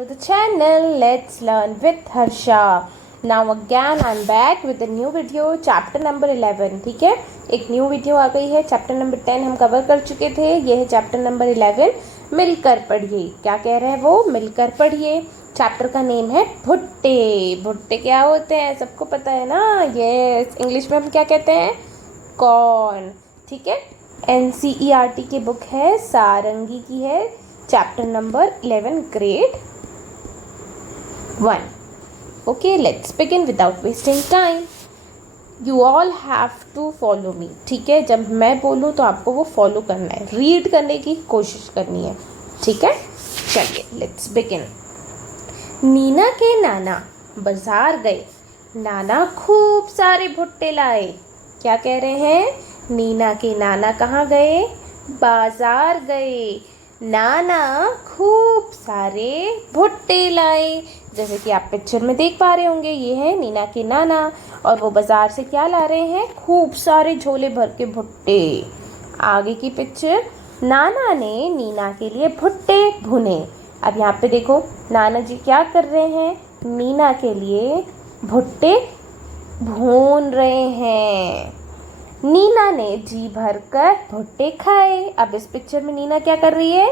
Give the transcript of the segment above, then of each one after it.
to the channel. Let's learn with Harsha. Now again I'm back with a new video, chapter number 11. ठीक है, एक new video आ गई है. Chapter number 10 हम cover कर चुके थे. ये है चैप्टर नंबर 11. मिलकर पढ़िए. क्या कह रहे हैं वो? मिलकर पढ़िए. चैप्टर का नेम है भुट्टे. भुट्टे क्या होते हैं सबको पता है ना. ये इंग्लिश में हम क्या कहते हैं? कॉर्न. ठीक है, NCERT की बुक है, सारंगी की है. Chapter number 11, grade 1. Okay, let's begin without wasting time. You all have to follow me. ठीक है, जब मैं बोलूँ तो आपको वो फॉलो करना है, रीड करने की कोशिश करनी है. ठीक है, चलिए लेट्स बिगिन. नीना के नाना बाजार गए. नाना खूब सारे भुट्टे लाए. क्या कह रहे हैं? नीना के नाना कहाँ गए? बाजार गए. नाना खूब सारे भुट्टे लाए. जैसे कि आप पिक्चर में देख पा रहे होंगे, ये है नीना के नाना और वो बाजार से क्या ला रहे हैं? खूब सारे झोले भर के भुट्टे. आगे की पिक्चर, नाना ने नीना के लिए भुट्टे भुने. अब यहाँ पे देखो, नाना जी क्या कर रहे हैं? नीना के लिए भुट्टे भून रहे हैं. नीना ने जी भरकर भुट्टे खाए. अब इस पिक्चर में नीना क्या कर रही है?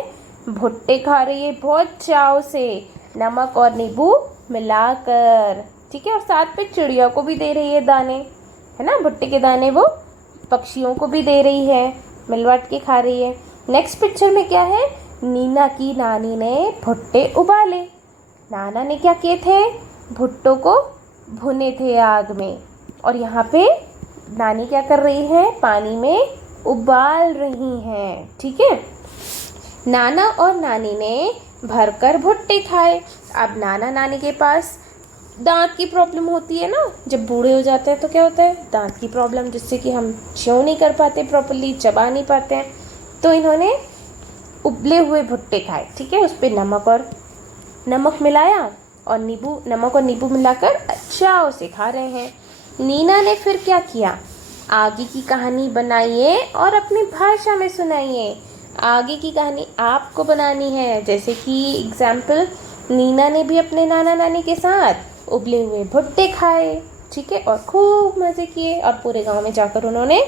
भुट्टे खा रही है बहुत चाव से, नमक और नींबू मिलाकर. ठीक है, और साथ पे चिड़िया को भी दे रही है दाने, है ना, भुट्टे के दाने वो पक्षियों को भी दे रही है, मिलवाट के खा रही है. नेक्स्ट पिक्चर में क्या है? नीना की नानी ने भुट्टे उबाले. नाना ने क्या किए थे? भुट्टों को भुने थे आग में. और यहाँ पे नानी क्या कर रही है? पानी में उबाल रही हैं. ठीक है, नाना और नानी ने भरकर भुट्टे खाए. अब नाना नानी के पास दांत की प्रॉब्लम होती है ना, जब बूढ़े हो जाते हैं तो क्या होता है? दांत की प्रॉब्लम, जिससे कि हम च्यू नहीं कर पाते प्रॉपर्ली, चबा नहीं पाते हैं. तो इन्होंने उबले हुए भुट्टे खाए. ठीक है, उस पर नमक मिलाया और नमक और नींबू मिलाकर अच्छा से खा रहे हैं. नीना ने फिर क्या किया? आगे की कहानी बनाइए और अपनी भाषा में सुनाइए. आगे की कहानी आपको बनानी है. जैसे कि एग्जाम्पल, नीना ने भी अपने नाना नानी के साथ उबले हुए भुट्टे खाए. ठीक है, और खूब मज़े किए और पूरे गांव में जाकर उन्होंने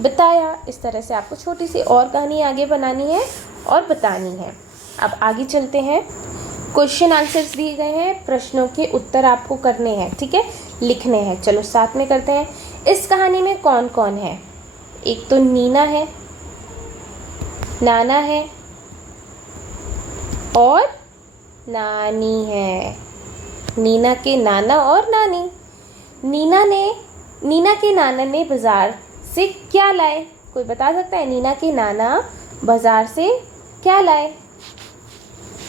बताया. इस तरह से आपको छोटी सी और कहानी आगे बनानी है और बतानी है. अब आगे चलते हैं. क्वेश्चन आंसर्स दिए गए हैं, प्रश्नों के उत्तर आपको करने हैं. ठीक है, लिखने हैं. चलो साथ में करते हैं. इस कहानी में कौन कौन है? एक तो नीना है, नाना है और नानी है. नीना के नाना और नानी. नीना के नाना ने बाजार से क्या लाए? कोई बता सकता है? नीना के नाना बाजार से क्या लाए?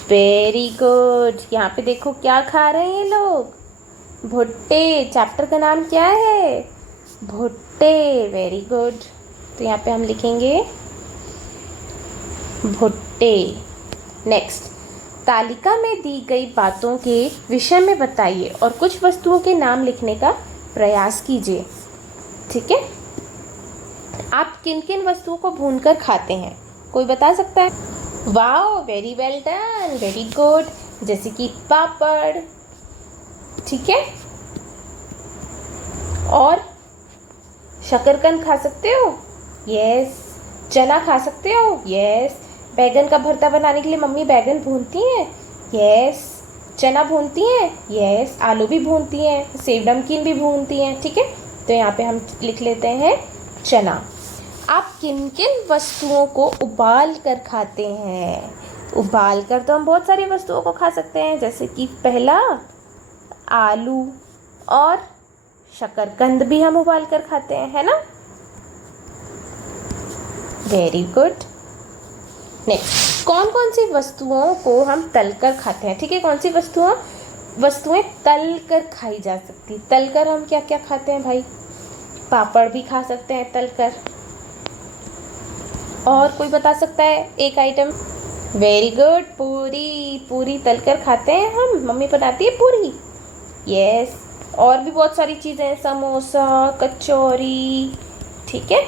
Very good. यहाँ पे देखो क्या खा रहे हैं लोग? भुट्टे. चैप्टर का नाम क्या है? भुट्टे. Very good. तो यहाँ पे हम लिखेंगे भुट्टे. नेक्स्ट, तालिका में दी गई बातों के विषय में बताइए और कुछ वस्तुओं के नाम लिखने का प्रयास कीजिए. ठीक है, आप किन किन वस्तुओं को भूनकर खाते हैं? कोई बता सकता है? Wow, very well done, very good. जैसे कि पापड़. ठीक है, और शकरकंद खा सकते हो? यस. चना खा सकते हो? यस. बैगन का भरता बनाने के लिए मम्मी बैगन भूनती हैं? यस. चना भूनती हैं? यस. आलू भी भूनती हैं, सेव नमकीन भी भूनती हैं. ठीक है, तो यहाँ पे हम लिख लेते हैं चना. आप किन किन वस्तुओं को उबाल कर खाते हैं? उबाल कर तो हम बहुत सारी वस्तुओं को खा सकते हैं, जैसे कि पहला आलू और शकरकंद भी हम उबाल कर खाते हैं, है ना. Very good. नेक्स्ट, कौन कौन सी वस्तुओं को हम तल कर खाते हैं? ठीक है, कौन सी वस्तुएं तल कर खाई जा सकती? तल कर हम क्या क्या खाते हैं भाई? पापड़ भी खा सकते हैं तल कर. और कोई बता सकता है एक आइटम? वेरी गुड, पूरी तल कर खाते हैं हम. मम्मी बनाती है पूरी. यस. और भी बहुत सारी चीज़ें हैं, समोसा, कचौरी. ठीक है,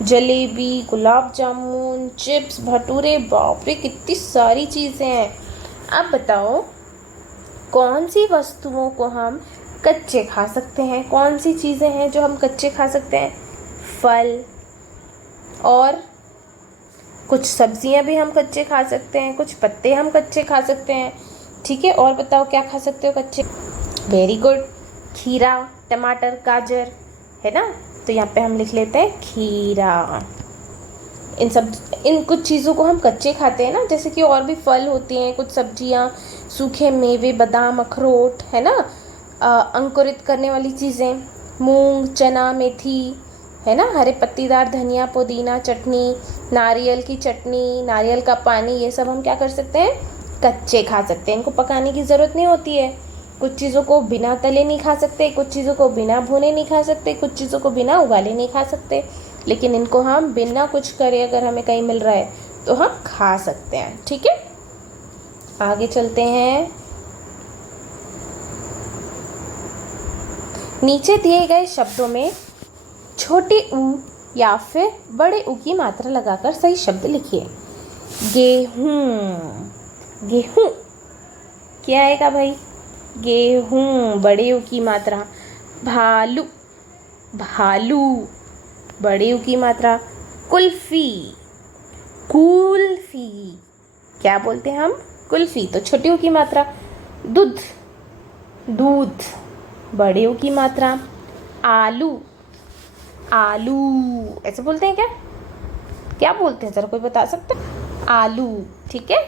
जलेबी, गुलाब जामुन, चिप्स, भटूरे. बाप रे, कितनी सारी चीज़ें हैं. अब बताओ कौन सी वस्तुओं को हम कच्चे खा सकते हैं, कौन सी चीज़ें हैं जो हम कच्चे खा सकते हैं? फल, और कुछ सब्जियां भी हम कच्चे खा सकते हैं, कुछ पत्ते हम कच्चे खा सकते हैं। ठीक है, और बताओ क्या खा सकते हो कच्चे? वेरी गुड, खीरा, टमाटर, गाजर, है ना। तो यहाँ पे हम लिख लेते हैं खीरा। इन कुछ चीज़ों को हम कच्चे खाते हैं ना, जैसे कि और भी फल होते हैं, कुछ सब्जियाँ, सूखे मेवे, बादाम, अखरोट, है ना, अंकुरित करने वाली चीज़ें, मूंग, चना, मेथी, है ना, हरे पत्तीदार धनिया, पुदीना, चटनी, नारियल की चटनी, नारियल का पानी, ये सब हम क्या कर सकते हैं? कच्चे खा सकते हैं। इनको पकाने की ज़रूरत नहीं होती है। कुछ चीज़ों को बिना तले नहीं खा सकते, कुछ चीज़ों को बिना भुने नहीं खा सकते, कुछ चीज़ों को बिना उबाले नहीं खा सकते, लेकिन इनको हम बिना कुछ करे अगर हमें कहीं मिल रहा है तो हम खा सकते हैं। ठीक है, आगे चलते हैं। नीचे दिए गए शब्दों में छोटी ऊ या फिर बड़े ऊ की मात्रा लगाकर सही शब्द लिखिए। गेहूं, गेहूं क्या आएगा भाई? गेहूं, बड़े ऊ की मात्रा। भालू, भालू, बड़े ऊ की मात्रा। कुल्फी, कुल्फी, क्या बोलते हैं हम? कुल्फी, तो छोटी ऊ की मात्रा। दूध, दूध, बड़े ऊ की मात्रा। आलू, आलू, ऐसे बोलते हैं क्या? क्या बोलते हैं, जरा कोई बता सकता है? आलू, ठीक है,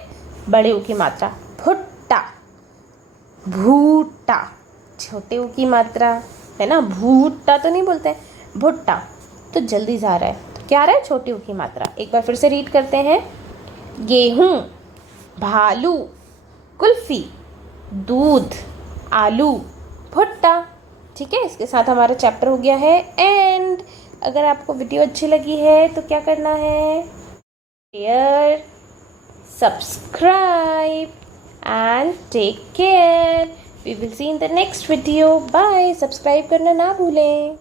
बड़े ऊ की मात्रा। भुट्टा, भूट्टा, छोटे ऊ की मात्रा, है ना। भूट्टा तो नहीं बोलते हैं, भुट्टा तो जल्दी जा रहा है, तो क्या आ रहा है? छोटे ऊ की मात्रा। एक बार फिर से रीड करते हैं। गेहूं, भालू, कुल्फी, दूध, आलू, भुट्टा। ठीक है, इसके साथ हमारा चैप्टर हो गया है एंड। अगर आपको वीडियो अच्छी लगी है तो क्या करना है? Share, subscribe and take care. We will see in the next video. Bye. Subscribe करना ना भूलें।